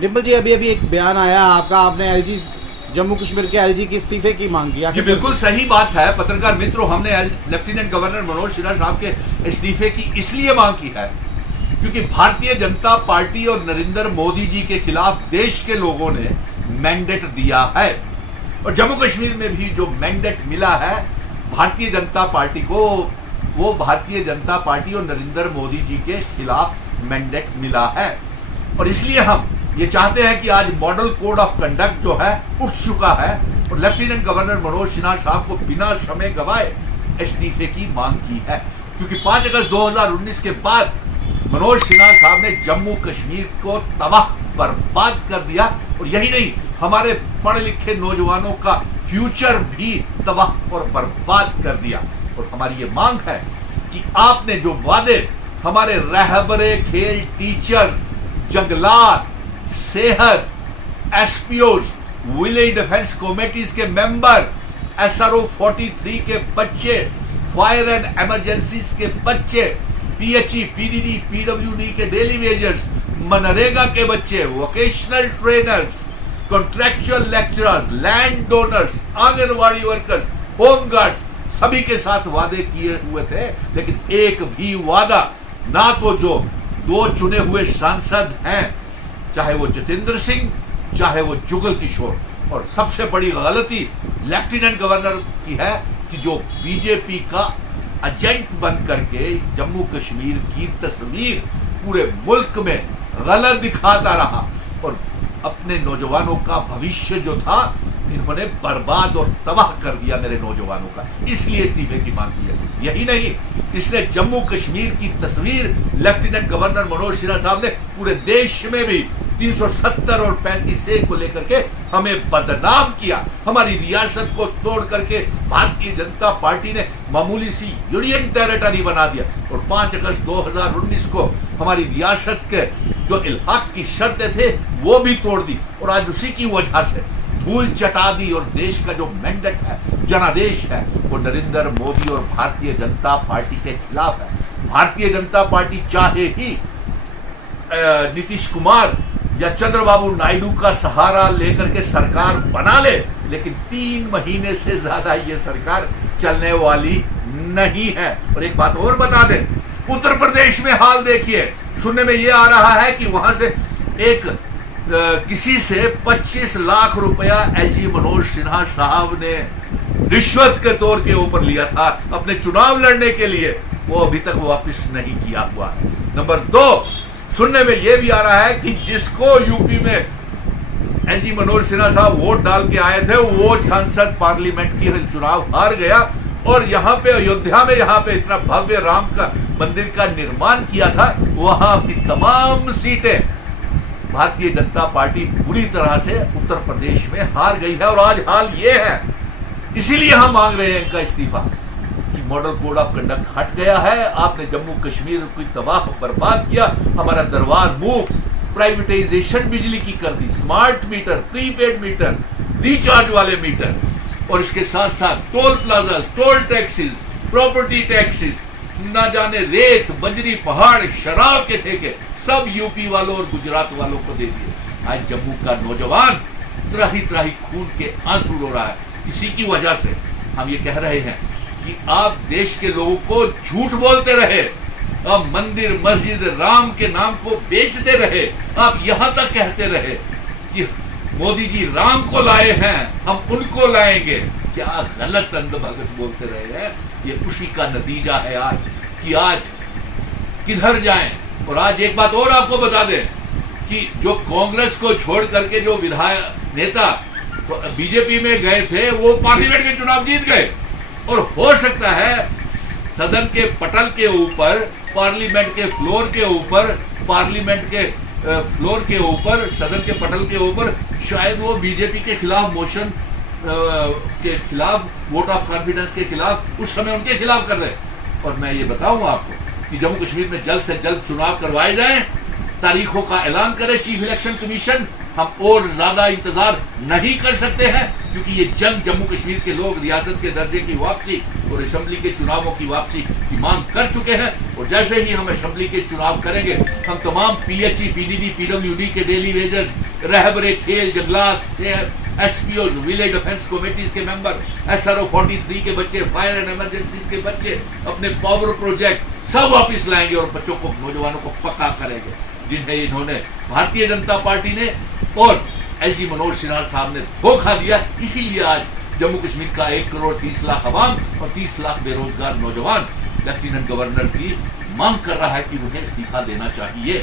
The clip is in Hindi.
डिम्पल जी, अभी अभी एक बयान आया आपका, आपने एलजी जम्मू कश्मीर के एलजी के इस्तीफे की मांग की। ये बिल्कुल सही बात है पत्रकार मित्रों, हमने लेफ्टिनेंट गवर्नर मनोज सिन्हा साहब के इस्तीफे की इसलिए मांग की है क्योंकि भारतीय जनता पार्टी और नरेंद्र मोदी जी के खिलाफ देश के लोगों ने मैंडेट दिया है और जम्मू कश्मीर में भी जो मैंडेट मिला है भारतीय जनता पार्टी को, वो भारतीय जनता पार्टी और नरेंद्र मोदी जी के खिलाफ मैंडेट मिला है। और इसलिए हम ये चाहते हैं कि आज मॉडल कोड ऑफ कंडक्ट जो है उठ चुका है और लेफ्टिनेंट गवर्नर मनोज सिन्हा साहब को बिना समय गवाए इस्तीफे की मांग की है क्योंकि 5 अगस्त 2019 के बाद मनोज सिन्हा साहब ने जम्मू कश्मीर को तबाह बर्बाद कर दिया और यही नहीं, हमारे पढ़े लिखे नौजवानों का फ्यूचर भी तबाह और बर्बाद कर दिया। और हमारी ये मांग है कि आपने जो वादे हमारे रहबरे खेल टीचर, जंगलात, सेहत, एसपीओज, विलेज डिफेंस कमेटीज के मेंबर, SRO 43 के बच्चे, फायर एंड इमरजेंसीज के बच्चे, PHE, PDD, PWD के डेली वेजर्स, मनरेगा के बच्चे, vocational trainers, contractual lecturers, land donors, anganwadi workers, home guards, सभी के साथ वादे किए हुए थे, लेकिन एक भी वादा ना तो जो 2 चुने हुए सांसद हैं, चाहे वो जितेंद्र सिंह, चाहे वो जुगल किशोर, और सबसे बड़ी गलती लेफ्टिनेंट गवर्नर की है कि जो बीजेपी का एजेंट बन करके जम्मू कश्मीर की तस्वीर पूरे मुल्क में गलत दिखाता रहा और अपने नौजवानों का भविष्य जो था इन्होंने बर्बाद और तबाह कर दिया मेरे नौजवानों का, इसलिए इस्तीफे की मांग की है। यही नहीं, इसने जम्मू कश्मीर की तस्वीर लेफ्टिनेंट गवर्नर मनोज सिन्हा साहब ने पूरे देश में भी 370 और 35A को लेकर के हमें बदनाम किया। हमारी रियासत को तोड़ करके भारतीय जनता पार्टी ने मामूली सी यूनियन टेरिटरी बना दिया और 5 अगस्त 2019 को हमारी रियासत के जो इल्हाक की शर्तें थे वो भी तोड़ दी और आज उसी की वजह से धूल चटा दी और देश का जो मैंडेट है, जनादेश है, वो नरेंद्र मोदी और भारतीय जनता पार्टी के खिलाफ है। भारतीय जनता पार्टी चाहे ही नीतीश कुमार या चंद्रबाबू नायडू का सहारा लेकर के सरकार बना ले, लेकिन 3 महीने से ज्यादा ये सरकार चलने वाली नहीं है। और एक बात और बता दें, उत्तर प्रदेश में हाल देखिए, सुनने में ये आ रहा है कि वहां से किसी से 25 लाख रुपया एलजी मनोज सिन्हा साहब ने रिश्वत के तौर के ऊपर लिया था अपने चुनाव लड़ने के लिए, वो अभी तक वापस नहीं किया हुआ है। नंबर 2, सुनने में यह भी आ रहा है कि जिसको यूपी में एलजी मनोज सिन्हा साहब वोट डाल के आए थे वो सांसद पार्लियामेंट की चुनाव हार गया और यहाँ पे अयोध्या में यहाँ पे इतना भव्य राम का मंदिर का निर्माण किया था, वहां की तमाम सीटें भारतीय जनता पार्टी बुरी तरह से उत्तर प्रदेश में हार गई है और आज हाल ये है। इसीलिए हम मांग रहे हैं इनका इस्तीफा कि मॉडल कोड ऑफ कंडक्ट हट गया है। आपने जम्मू कश्मीर को तबाह बर्बाद किया, हमारा दरबार मुंह प्राइवेटाइजेशन बिजली की कर दी, smart meter, prepaid meter, recharge वाले मीटर और इसके साथ साथ toll plaza, toll taxes, property taxes, ना जाने रेत, बजरी, पहाड़, शराब के ठेके सब यूपी वालों और गुजरात वालों को दे दिए। आज जम्मू का नौजवान त्राही त्राही खून के आंसू रो रहा है। इसी की वजह से हम ये कह रहे हैं कि आप देश के लोगों को झूठ बोलते रहे, आप मंदिर मस्जिद राम के नाम को बेचते रहे, आप यहां तक कहते रहे कि मोदी जी राम को लाए हैं, हम उनको लाएंगे। क्या गलत अंधभगत बोलते रहे हैं। ये उसी का नतीजा है आज कि आज किधर जाएं। और आज एक बात और आपको बता दें कि जो कांग्रेस को छोड़ करके जो विधायक नेता तो बीजेपी में गए थे वो पार्लियामेंट के चुनाव जीत गए और हो सकता है सदन के पटल के ऊपर, पार्लियामेंट के फ्लोर के ऊपर, पार्लियामेंट के फ्लोर के ऊपर, सदन के पटल के ऊपर शायद वो बीजेपी के खिलाफ मोशन के खिलाफ, वोट ऑफ कॉन्फिडेंस के खिलाफ उस समय उनके खिलाफ कर रहे। और मैं ये बताऊंगा आपको कि जम्मू कश्मीर में जल्द से जल्द चुनाव करवाए जाएं, तारीखों का ऐलान करे चीफ इलेक्शन कमीशन। हम और ज्यादा इंतजार नहीं कर सकते हैं क्योंकि ये जंग जम्मू कश्मीर के लोग रियासत के दर्जे की वापसी और असेंबली के चुनावों की वापसी की मांग कर चुके हैं। और जैसे ही हम असेंबली के चुनाव करेंगे, हम तमाम पीएचई, पीडीडी, पीडब्ल्यूडी के डेली वेजर्स, रहबरे खेल, जंगलात, एसपीओ, विलेज डिफेंस कमेटीज के मेंबर, SRO 43 के बच्चे, फायर एंड इमरजेंसीज के बच्चे, अपने पावर प्रोजेक्ट सब वापिस लाएंगे और बच्चों को, नौजवानों को पक्का करेंगे जिन्हें इन्होंने भारतीय जनता पार्टी ने और एलजी मनोज सिन्हा साहब ने धोखा दिया। इसीलिए आज जम्मू कश्मीर का 1 करोड़ 30 लाख अवाम और 30 लाख बेरोजगार नौजवान लेफ्टिनेंट गवर्नर की मांग कर रहा है कि उन्हें इस्तीफा देना चाहिए।